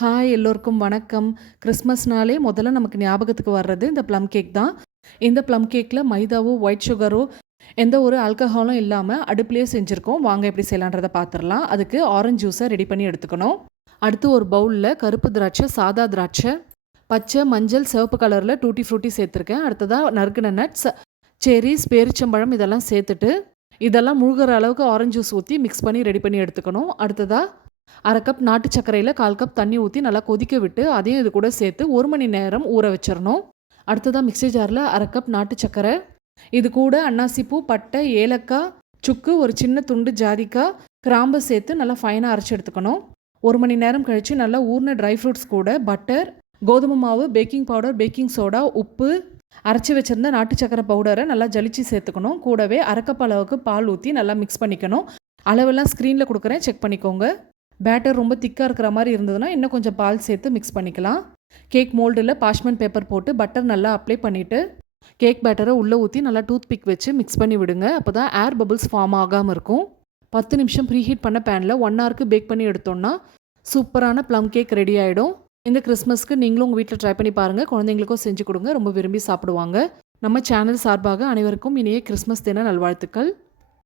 Hi எல்லோருக்கும் வணக்கம். கிறிஸ்மஸ்னாலே முதல்ல நமக்கு ஞாபகத்துக்கு வர்றது இந்த ப்ளம் கேக் தான். இந்த ப்ளம் கேக்கில் மைதாவோ ஒயிட் சுகரோ எந்த ஒரு ஆல்கஹாலும் இல்லாமல் அடுப்புலேயே செஞ்சுருக்கோம். வாங்க எப்படி செய்யலான்றதை பார்த்துடலாம். அதுக்கு ஆரஞ்சு ஜூஸை ரெடி பண்ணி எடுத்துக்கணும். அடுத்து ஒரு பவுலில் கருப்பு திராட்சை, சாதா திராட்சை, பச்சை, மஞ்சள், சிவப்பு கலரில் டூட்டி ஃப்ரூட்டி சேர்த்துருக்கேன். அடுத்ததாக நறுக்கின நட்ஸ், செரிஸ், பேரிச்சம்பழம் இதெல்லாம் சேர்த்துட்டு இதெல்லாம் முழுகிற அளவுக்கு ஆரஞ்சு ஜூஸ் ஊற்றி மிக்ஸ் பண்ணி ரெடி பண்ணி எடுத்துக்கணும். அடுத்ததாக அரை கப் நாட்டு சர்க்கரையில் 1/4 கப் தண்ணி ஊற்றி நல்லா கொதிக்க விட்டு அதையும் இது கூட சேர்த்து 1 மணி நேரம் ஊற வச்சிடணும். அடுத்ததாக மிக்ஸி ஜாரில் அரை கப் நாட்டு சர்க்கரை, இது கூட அன்னாசிப்பூ, பட்டை, ஏலக்காய், சுக்கு, ஒரு சின்ன துண்டு ஜாதிக்காய், கிராம்பை சேர்த்து நல்லா ஃபைனாக அரைச்சி எடுத்துக்கணும். 1 மணி நேரம் கழித்து நல்லா ஊறின ட்ரை ஃப்ரூட்ஸ் கூட பட்டர், கோதுமை மாவு, பேக்கிங் பவுடர், பேக்கிங் சோடா, உப்பு, அரைச்சி வச்சுருந்த நாட்டு சர்க்கரை பவுடரை நல்லா ஜலிச்சு சேர்த்துக்கணும். கூடவே அரை கப் அளவுக்கு பால் ஊற்றி நல்லா மிக்ஸ் பண்ணிக்கணும். அளவெல்லாம் ஸ்க்ரீனில் கொடுக்குறேன், செக் பண்ணிக்கோங்க. பேட்டர் ரொம்ப திக்காக இருக்கிற மாதிரி இருந்ததுன்னா இன்னும் கொஞ்சம் பால் சேர்த்து மிக்ஸ் பண்ணிக்கலாம். கேக் மோல்டில் பார்ச்மெண்ட் பேப்பர் போட்டு பட்டர் நல்லா அப்ளை பண்ணிவிட்டு கேக் பேட்டரை உள்ளே ஊற்றி நல்லா டூத் பிக் வச்சு மிக்ஸ் பண்ணி விடுங்க. அப்போ தான் ஏர் பபிள்ஸ் ஃபார்ம் ஆகாமல் இருக்கும். 10 நிமிஷம் ப்ரீஹீட் பண்ண பேனில் 1 ஹவருக்கு பேக் பண்ணி எடுத்தோம்னா சூப்பரான ப்ளம் கேக் ரெடி ஆகிடும். இந்த கிறிஸ்மஸ்க்கு நீங்களும் உங்கள் வீட்டில் ட்ரை பண்ணி பாருங்கள். குழந்தைங்களுக்கும் செஞ்சு கொடுங்க, ரொம்ப விரும்பி சாப்பிடுவாங்க. நம்ம சேனல் சார்பாக அனைவருக்கும் இனிய கிறிஸ்மஸ் தின நல்வாழ்த்துக்கள்.